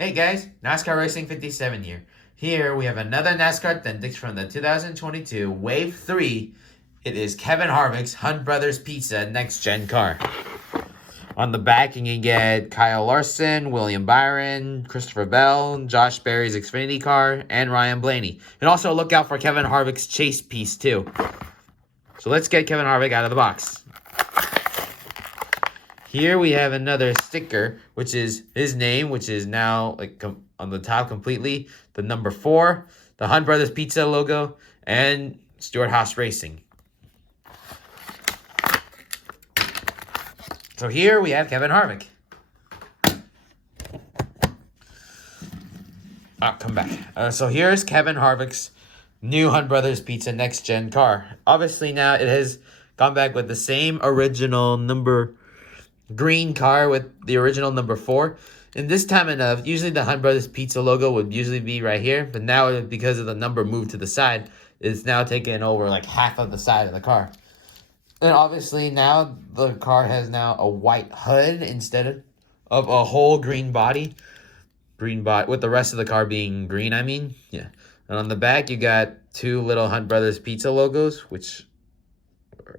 Hey guys, NASCAR Racing 57 here. Here we have another NASCAR Authentics from the 2022 Wave 3. It is Kevin Harvick's Hunt Brothers Pizza Next Gen car. On the back, you can get Kyle Larson, William Byron, Christopher Bell, Josh Berry's Xfinity car, and Ryan Blaney. And also look out for Kevin Harvick's chase piece too. So let's get Kevin Harvick out of the box. Here we have another sticker, which is his name, which is now on the top completely. The number 4, the Hunt Brothers Pizza logo, and Stewart-Haas Racing. So here we have Kevin Harvick. Come back. So here's Kevin Harvick's new Hunt Brothers Pizza Next Gen car. Obviously now it has gone back with the same original number green car with the original number 4. And this time enough, usually the Hunt Brothers Pizza logo would usually be right here. But now because of the number moved to the side, it's now taking over like half of the side of the car. And obviously now the car has now a white hood instead of a whole green body. Green body with the rest of the car being green, I mean. Yeah. And on the back you got 2 little Hunt Brothers Pizza logos, which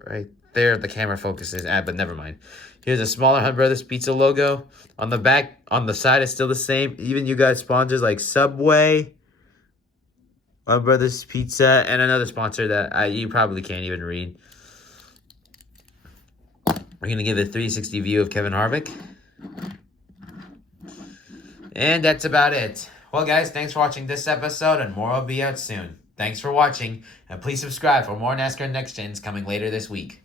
right there the camera focuses at, but never mind. Here's a smaller Hunt Brothers Pizza logo. On the back, on the side, it's still the same. Even you got sponsors like Subway, Hunt Brothers Pizza, and another sponsor that you probably can't even read. We're going to give a 360 view of Kevin Harvick. And that's about it. Well, guys, thanks for watching this episode, and more will be out soon. Thanks for watching, and please subscribe for more NASCAR Next Gens coming later this week.